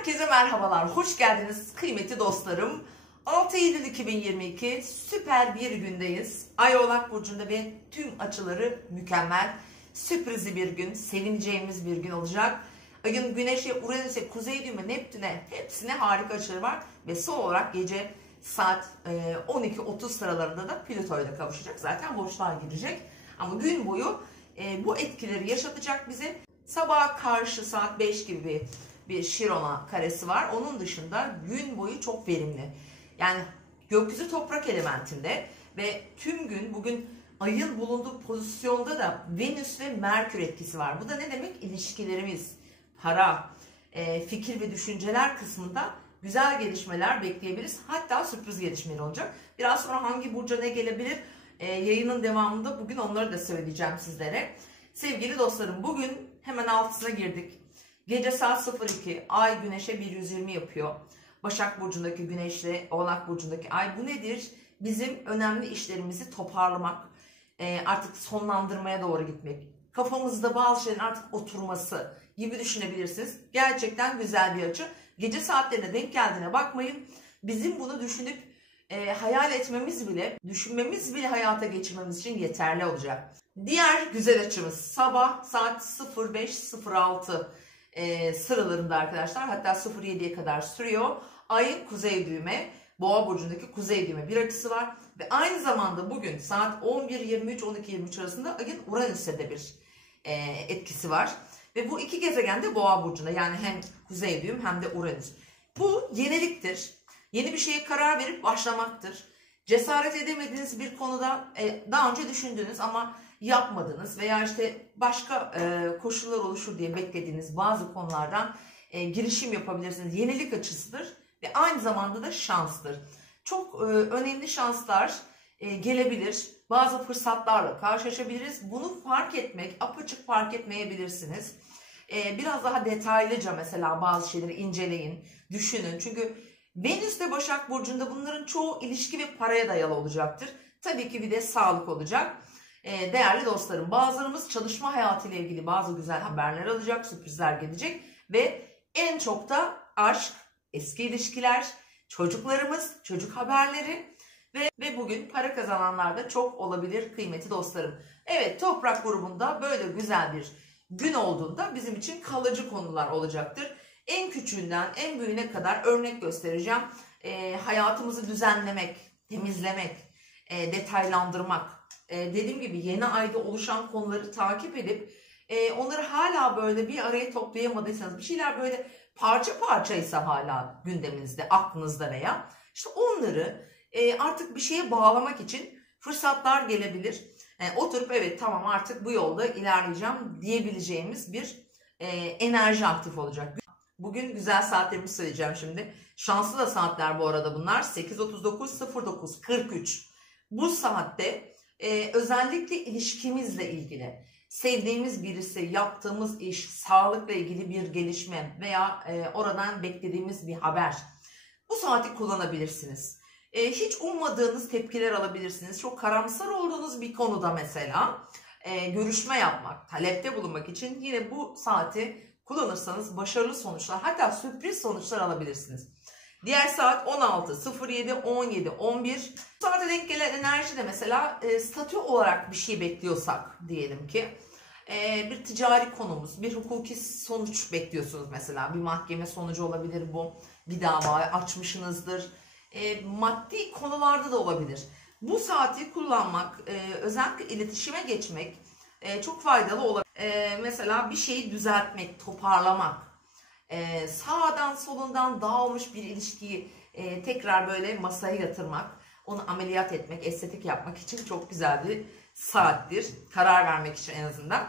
Herkese merhabalar, hoş geldiniz kıymetli dostlarım. 6 Eylül 2022 süper bir gündeyiz. Ay Oğlak Burcu'nda ve tüm açıları mükemmel. Sürprizli bir gün, sevineceğimiz bir gün olacak. Ayın Güneş'e, Uranüs'e, Kuzey Düğüm'e, Neptün'e hepsine harika açıları var. Ve son olarak gece saat 12.30 sıralarında da Plüto'yla kavuşacak. Zaten boşluğa girecek. Ama gün boyu bu etkileri yaşatacak bize. Sabaha karşı saat 5 gibi bir Şirona karesi var. Onun dışında gün boyu çok verimli. Yani gökyüzü toprak elementinde ve tüm gün bugün ayın bulunduğu pozisyonda da Venüs ve Merkür etkisi var. Bu da ne demek? İlişkilerimiz, para, fikir ve düşünceler kısmında güzel gelişmeler bekleyebiliriz. Hatta sürpriz gelişmeler olacak. Biraz sonra hangi burca ne gelebilir? Yayının devamında bugün onları da söyleyeceğim sizlere. Sevgili dostlarım, bugün hemen altısına girdik. Gece saat 02 Ay Güneş'e 120 yapıyor. Başak Burcu'ndaki Güneş'le Oğlak Burcu'ndaki Ay. Bu nedir? Bizim önemli işlerimizi toparlamak, artık sonlandırmaya doğru gitmek. Kafamızda bazı şeylerin artık oturması gibi düşünebilirsiniz. Gerçekten güzel bir açı. Gece saatlerine denk geldiğine bakmayın. Bizim bunu düşünüp hayal etmemiz bile, düşünmemiz bile hayata geçirmemiz için yeterli olacak. Diğer güzel açımız sabah saat 05.06 sıralarında arkadaşlar, hatta 07'ye kadar sürüyor. Ayın kuzey düğme, Boğa burcundaki kuzey düğme bir açısı var ve aynı zamanda bugün saat 11.23-12.23 arasında ayın Uranüs'e de bir etkisi var ve bu iki gezegen de Boğa burcunda, yani hem kuzey düğüm hem de Uranüs. Bu yeniliktir. Yeni bir şeye karar verip başlamaktır. Cesaret edemediğiniz bir konuda daha önce düşündünüz ama yapmadınız veya işte başka koşullar oluşur diye beklediğiniz bazı konulardan girişim yapabilirsiniz. Yenilik açısıdır ve aynı zamanda da şanstır. Çok önemli şanslar gelebilir. Bazı fırsatlarla karşılaşabiliriz. Bunu fark etmek, apaçık fark etmeyebilirsiniz. Biraz daha detaylıca mesela bazı şeyleri inceleyin, düşünün. Çünkü Venüs ve Başak Burcu'nda bunların çoğu ilişki ve paraya dayalı olacaktır. Tabii ki bir de sağlık olacak. Değerli dostlarım, bazılarımız çalışma hayatıyla ilgili bazı güzel haberler alacak, sürprizler gelecek ve en çok da aşk, eski ilişkiler, çocuklarımız, çocuk haberleri ve bugün para kazananlar da çok olabilir kıymetli dostlarım. Evet, toprak grubunda böyle güzel bir gün olduğunda bizim için kalıcı konular olacaktır. En küçüğünden en büyüğüne kadar örnek göstereceğim. Hayatımızı düzenlemek, temizlemek, detaylandırmak. Dediğim gibi yeni ayda oluşan konuları takip edip onları hala böyle bir araya toplayamadıysanız, bir şeyler böyle parça parçaysa hala gündeminizde, aklınızda veya işte onları artık bir şeye bağlamak için fırsatlar gelebilir. Oturup evet tamam artık bu yolda ilerleyeceğim diyebileceğimiz bir enerji aktif olacak. Bugün güzel saatlerimi söyleyeceğim şimdi. Şanslı da saatler bu arada bunlar. 8.39, 09, 43. Bu saatte özellikle ilişkimizle ilgili, sevdiğimiz birisi, yaptığımız iş, sağlıkla ilgili bir gelişme veya oradan beklediğimiz bir haber. Bu saati kullanabilirsiniz. Hiç ummadığınız tepkiler alabilirsiniz. Çok karamsar olduğunuz bir konuda mesela görüşme yapmak, talepte bulunmak için yine bu saati kullanırsanız başarılı sonuçlar, hatta sürpriz sonuçlar alabilirsiniz. Diğer saat 16, 07, 17, 11. Bu saate denk gelen enerji de mesela statü olarak bir şey bekliyorsak diyelim ki bir ticari konumuz, bir hukuki sonuç bekliyorsunuz mesela. Bir mahkeme sonucu olabilir bu. Bir dava açmışsınızdır. Maddi konularda da olabilir. Bu saati kullanmak, özellikle iletişime geçmek çok faydalı olabilir. Mesela bir şeyi düzeltmek, toparlamak, sağdan solundan dağılmış bir ilişkiyi tekrar böyle masaya yatırmak, onu ameliyat etmek, estetik yapmak için çok güzel bir saattir. Karar vermek için en azından.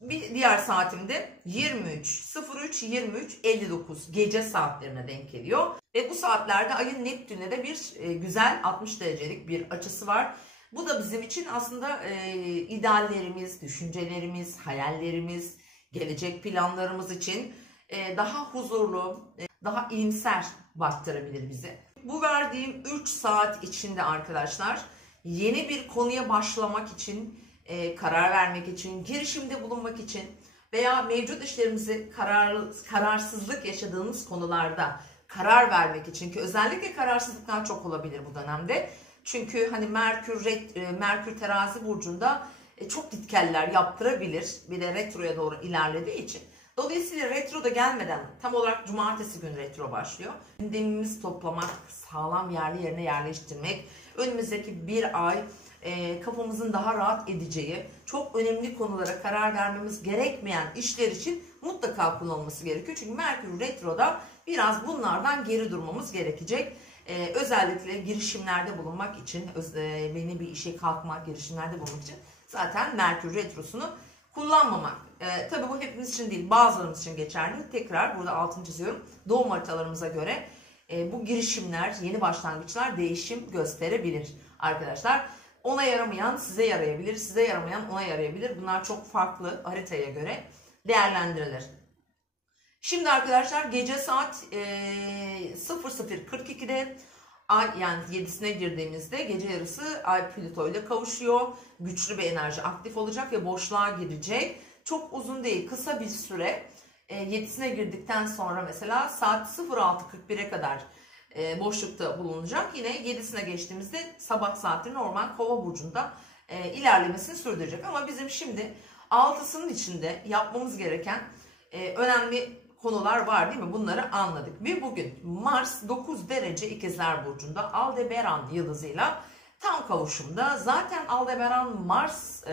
Bir diğer saatimde 23.03-23.59 gece saatlerine denk geliyor. Ve bu saatlerde ayın Neptün'e de bir güzel 60 derecelik bir açısı var. Bu da bizim için aslında ideallerimiz, düşüncelerimiz, hayallerimiz, gelecek planlarımız için daha huzurlu, daha iyimser baktırabilir bizi. Bu verdiğim 3 saat içinde arkadaşlar yeni bir konuya başlamak için, karar vermek için, girişimde bulunmak için veya mevcut işlerimizi kararsızlık yaşadığımız konularda karar vermek için, ki özellikle kararsızlıklar çok olabilir bu dönemde. Çünkü hani Merkür Terazi burcunda çok gitgeller yaptırabilir. Bir de retroya doğru ilerlediği için. Dolayısıyla retro da gelmeden, tam olarak cumartesi günü retro başlıyor. Gündemimizi toplamak, sağlam yerine yerleştirmek, önümüzdeki bir ay kafamızın daha rahat edeceği, çok önemli konulara karar vermemiz gerekmeyen işler için mutlaka kullanılması gerekiyor. Çünkü Merkür Retro'da biraz bunlardan geri durmamız gerekecek. Özellikle girişimlerde bulunmak için, yeni bir işe kalkmak, girişimlerde bulunmak için zaten Merkür Retro'sunu kullanmamak. Tabii bu hepimiz için değil, bazılarımız için geçerli. Tekrar burada altını çiziyorum. Doğum haritalarımıza göre bu girişimler, yeni başlangıçlar değişim gösterebilir arkadaşlar. Ona yaramayan size yarayabilir, size yaramayan ona yarayabilir. Bunlar çok farklı haritaya göre değerlendirilir. Şimdi arkadaşlar gece saat 00:42'de Ay, yani 7'sine girdiğimizde gece yarısı Ay Plüto ile kavuşuyor. Güçlü bir enerji aktif olacak ve boşluğa girecek. Çok uzun değil, kısa bir süre. 7'sine girdikten sonra mesela saat 06:41'e kadar boşlukta bulunacak. Yine 7'sine geçtiğimizde sabah saati normal Kova burcunda ilerlemesini sürdürecek. Ama bizim şimdi 6'sının içinde yapmamız gereken önemli konular var değil mi? Bunları anladık. Ve bugün Mars 9 derece İkizler burcunda Aldebaran yıldızıyla tam kavuşumda. Zaten Aldebaran Mars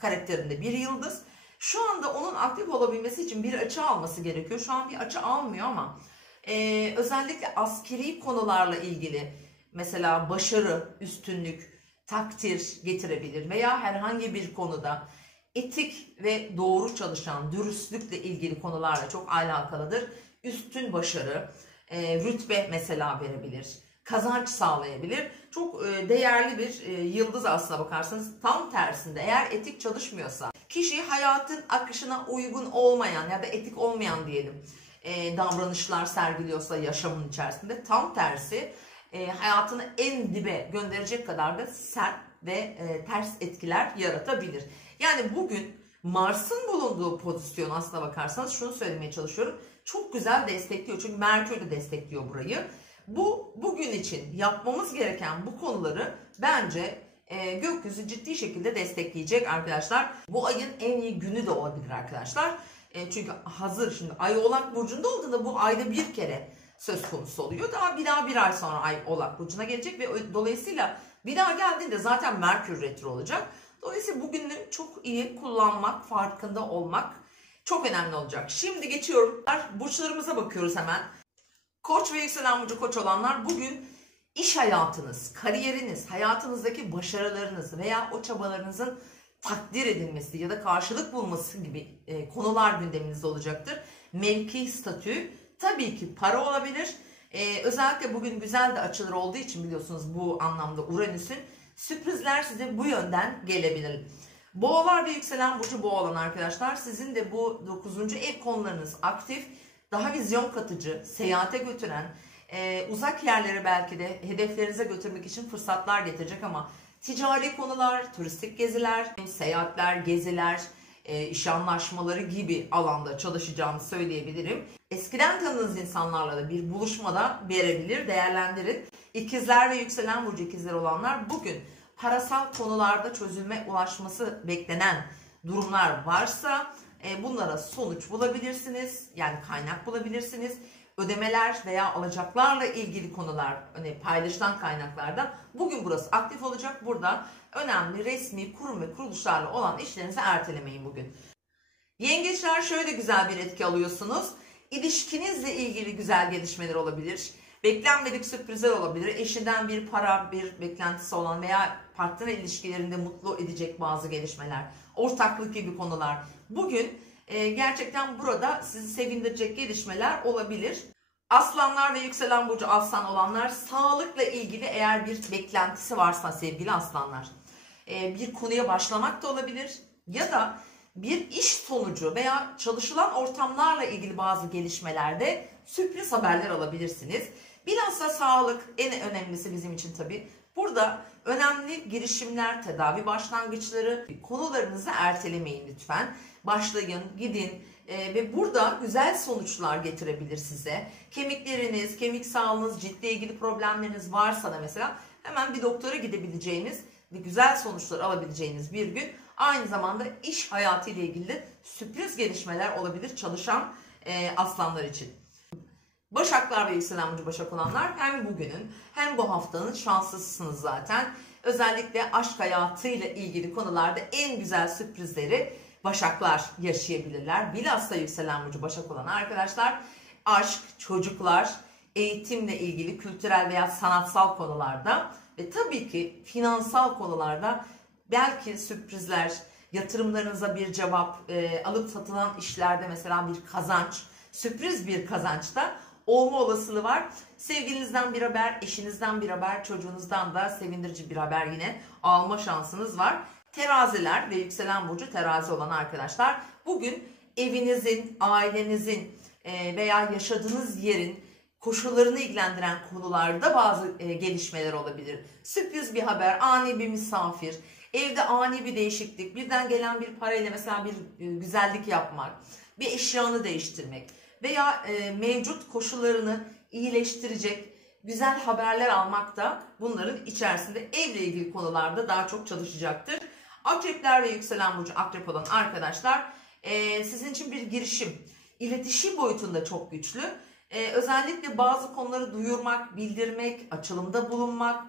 karakterinde bir yıldız. Şu anda onun aktif olabilmesi için bir açı alması gerekiyor. Şu an bir açı almıyor ama özellikle askeri konularla ilgili, mesela başarı, üstünlük, takdir getirebilir veya herhangi bir konuda etik ve doğru çalışan, dürüstlükle ilgili konularla çok alakalıdır. Üstün başarı, rütbe mesela verebilir, kazanç sağlayabilir. Çok değerli bir yıldız aslına bakarsanız. Tam tersinde eğer etik çalışmıyorsa, kişi hayatın akışına uygun olmayan ya da etik olmayan diyelim davranışlar sergiliyorsa yaşamın içerisinde, tam tersi hayatını en dibe gönderecek kadar da sert ve ters etkiler yaratabilir. Yani bugün Mars'ın bulunduğu pozisyon aslına bakarsanız şunu söylemeye çalışıyorum. Çok güzel destekliyor. Çünkü Merkür de destekliyor burayı. Bugün için yapmamız gereken bu konuları bence gökyüzü ciddi şekilde destekleyecek arkadaşlar. Bu ayın en iyi günü de olabilir arkadaşlar. Çünkü hazır şimdi Ay Oğlak Burcu'nda olduğunda bu ayda bir kere söz konusu oluyor. Daha bir ay sonra Ay Oğlak Burcu'na gelecek ve dolayısıyla bir daha geldiğinde zaten Merkür Retro olacak. Dolayısıyla bugünü çok iyi kullanmak, farkında olmak çok önemli olacak. Şimdi geçiyorum. Burçlarımıza bakıyoruz hemen. Koç ve yükselen burcu Koç olanlar, bugün iş hayatınız, kariyeriniz, hayatınızdaki başarılarınız veya o çabalarınızın takdir edilmesi ya da karşılık bulması gibi konular gündeminizde olacaktır. Mevki, statü, tabii ki para olabilir. Özellikle bugün güzel de açılar olduğu için biliyorsunuz bu anlamda Uranüs'ün sürprizler size bu yönden gelebilir. Boğalar ve yükselen burcu Boğa olan arkadaşlar, sizin de bu 9. ev konularınız aktif, daha vizyon katıcı, seyahate götüren, uzak yerlere belki de hedeflerinize götürmek için fırsatlar getirecek ama ticari konular, turistik geziler, seyahatler, geziler, iş anlaşmaları gibi alanda çalışacağını söyleyebilirim. Eskiden tanıdığınız insanlarla da bir buluşmada verebilir, değerlendirin. İkizler ve yükselen burcu ikizler olanlar, bugün parasal konularda çözülme ulaşması beklenen durumlar varsa bunlara sonuç bulabilirsiniz. Yani kaynak bulabilirsiniz. Ödemeler veya alacaklarla ilgili konular, hani paylaşılan kaynaklardan bugün burası aktif olacak. Burada önemli resmi kurum ve kuruluşlarla olan işlerinizi ertelemeyin bugün. Yengeçler, şöyle güzel bir etki alıyorsunuz. İlişkinizle ilgili güzel gelişmeler olabilir. Beklenmedik sürprizler olabilir. Eşinden bir para, bir beklentisi olan veya partner ilişkilerinde mutlu edecek bazı gelişmeler. Ortaklık gibi konular. Bugün gerçekten burada sizi sevindirecek gelişmeler olabilir. Aslanlar ve yükselen burcu aslan olanlar, sağlıkla ilgili eğer bir beklentisi varsa sevgili aslanlar, bir konuya başlamak da olabilir ya da bir iş sonucu veya çalışılan ortamlarla ilgili bazı gelişmelerde sürpriz haberler alabilirsiniz. Bilhassa sağlık en önemlisi bizim için tabii. Burada önemli girişimler, tedavi başlangıçları, konularınızı ertelemeyin lütfen. Başlayın, gidin ve burada güzel sonuçlar getirebilir size. Kemikleriniz, kemik sağlığınız, ciltle ilgili problemleriniz varsa da mesela hemen bir doktora gidebileceğiniz ve güzel sonuçlar alabileceğiniz bir gün. Aynı zamanda iş hayatı ile ilgili de sürpriz gelişmeler olabilir çalışan aslanlar için. Başaklar ve yükselen burcu Başak olanlar hem bugünün hem bu haftanın şanslısınız zaten. Özellikle aşk hayatıyla ilgili konularda en güzel sürprizleri Başaklar yaşayabilirler. Bilhassa yükselen burcu Başak olan arkadaşlar aşk, çocuklar, eğitimle ilgili kültürel veya sanatsal konularda ve tabii ki finansal konularda belki sürprizler, yatırımlarınıza bir cevap, alıp satılan işlerde mesela bir kazanç, sürpriz bir kazançta olma olasılığı var. Sevgilinizden bir haber, eşinizden bir haber, çocuğunuzdan da sevindirici bir haber yine alma şansınız var. Teraziler ve yükselen burcu terazi olan arkadaşlar bugün evinizin, ailenizin veya yaşadığınız yerin koşullarını ilgilendiren konularda bazı gelişmeler olabilir. Sürpriz bir haber, ani bir misafir, evde ani bir değişiklik, birden gelen bir parayla mesela bir güzellik yapmak, bir eşyanı değiştirmek veya mevcut koşullarını iyileştirecek güzel haberler almak da bunların içerisinde evle ilgili konularda daha çok çalışacaktır. Akrepler ve yükselen burcu akrep olan arkadaşlar sizin için bir girişim, iletişim boyutunda çok güçlü. Özellikle bazı konuları duyurmak, bildirmek, açılımda bulunmak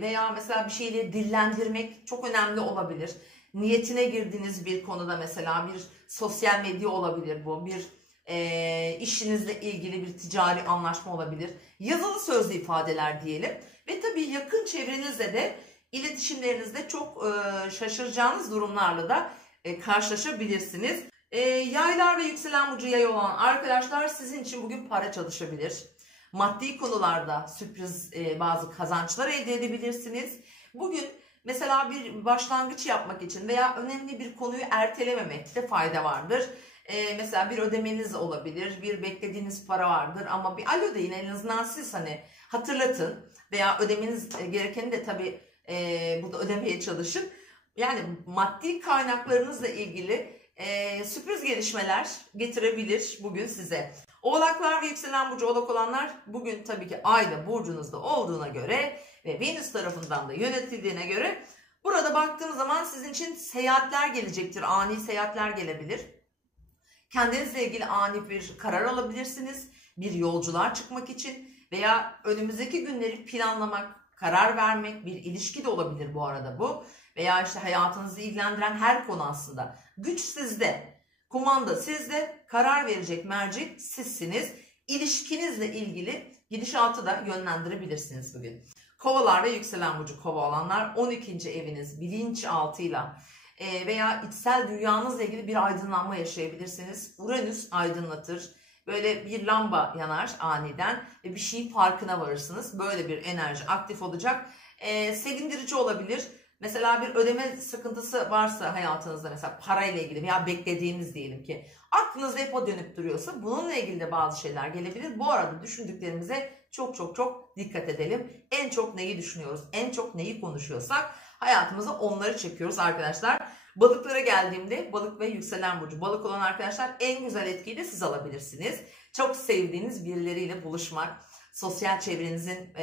veya mesela bir şeyleri dillendirmek çok önemli olabilir. Niyetine girdiğiniz bir konuda mesela bir sosyal medya olabilir bu, bir işinizle ilgili bir ticari anlaşma olabilir. Yazılı sözlü ifadeler diyelim ve tabii yakın çevrenizle de iletişimlerinizde çok şaşıracağınız durumlarla da karşılaşabilirsiniz. Yaylar ve yükselen burcu yay olan arkadaşlar sizin için bugün para çalışabilir. Maddi konularda sürpriz bazı kazançlar elde edebilirsiniz. Bugün mesela bir başlangıç yapmak için veya önemli bir konuyu ertelememekte fayda vardır. Mesela bir ödemeniz olabilir, bir beklediğiniz para vardır ama bir alo deyin en azından siz hani hatırlatın veya ödemeniz gerekeni de tabii burada ödemeye çalışın. Yani maddi kaynaklarınızla ilgili sürpriz gelişmeler getirebilir bugün size. Oğlaklar ve yükselen burcu oğlak olanlar bugün tabii ki ay da burcunuzda olduğuna göre ve Venüs tarafından da yönetildiğine göre burada baktığınız zaman sizin için seyahatler gelecektir. Ani seyahatler gelebilir. Kendinizle ilgili ani bir karar alabilirsiniz. Bir yolculuğa çıkmak için veya önümüzdeki günleri planlamak, karar vermek, bir ilişki de olabilir bu arada bu. Veya işte hayatınızı ilgilendiren her konu aslında. Güç sizde, kumanda sizde, karar verecek merci sizsiniz. İlişkinizle ilgili gidişatı da yönlendirebilirsiniz bugün. Kovalar ve yükselen burcu kova olanlar 12. eviniz bilinçaltıyla veya içsel dünyanızla ilgili bir aydınlanma yaşayabilirsiniz. Uranüs aydınlatır. Böyle bir lamba yanar aniden ve bir şeyin farkına varırsınız. Böyle bir enerji aktif olacak. Sevindirici olabilir. Mesela bir ödeme sıkıntısı varsa hayatınızda mesela parayla ilgili veya beklediğiniz diyelim ki aklınızda hep o dönüp duruyorsa bununla ilgili de bazı şeyler gelebilir. Bu arada düşündüklerimize çok dikkat edelim. En çok neyi düşünüyoruz? En çok neyi konuşuyorsak hayatımıza onları çekiyoruz arkadaşlar. Balıklara geldiğimde balık ve yükselen burcu balık olan arkadaşlar en güzel etkiyi de siz alabilirsiniz. Çok sevdiğiniz birileriyle buluşmak, sosyal çevrenizin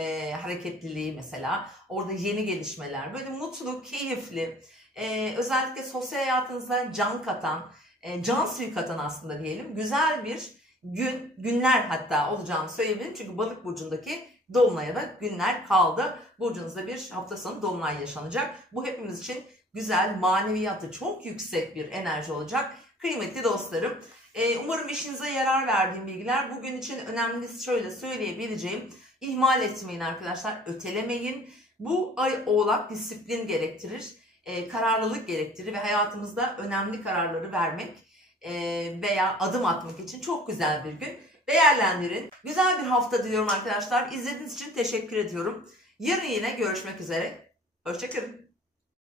hareketliliği mesela, orada yeni gelişmeler, böyle mutlu, keyifli, özellikle sosyal hayatınıza can katan, can suyu katan aslında diyelim, güzel bir günler hatta olacağını söyleyebilirim. Çünkü balık burcundaki dolunaya da günler kaldı. Burcunuzda bir hafta sonu dolunay yaşanacak. Bu hepimiz için güzel, maneviyatı çok yüksek bir enerji olacak. Kıymetli dostlarım, umarım işinize yarar verdiğim bilgiler bugün için önemli. Şöyle söyleyebileceğim, ihmal etmeyin arkadaşlar, ötelemeyin. Bu ay oğlak disiplin gerektirir, kararlılık gerektirir ve hayatımızda önemli kararları vermek veya adım atmak için çok güzel bir gün. Değerlendirin. Güzel bir hafta diliyorum arkadaşlar. İzlediğiniz için teşekkür ediyorum. Yarın yine görüşmek üzere. Hoşça kalın.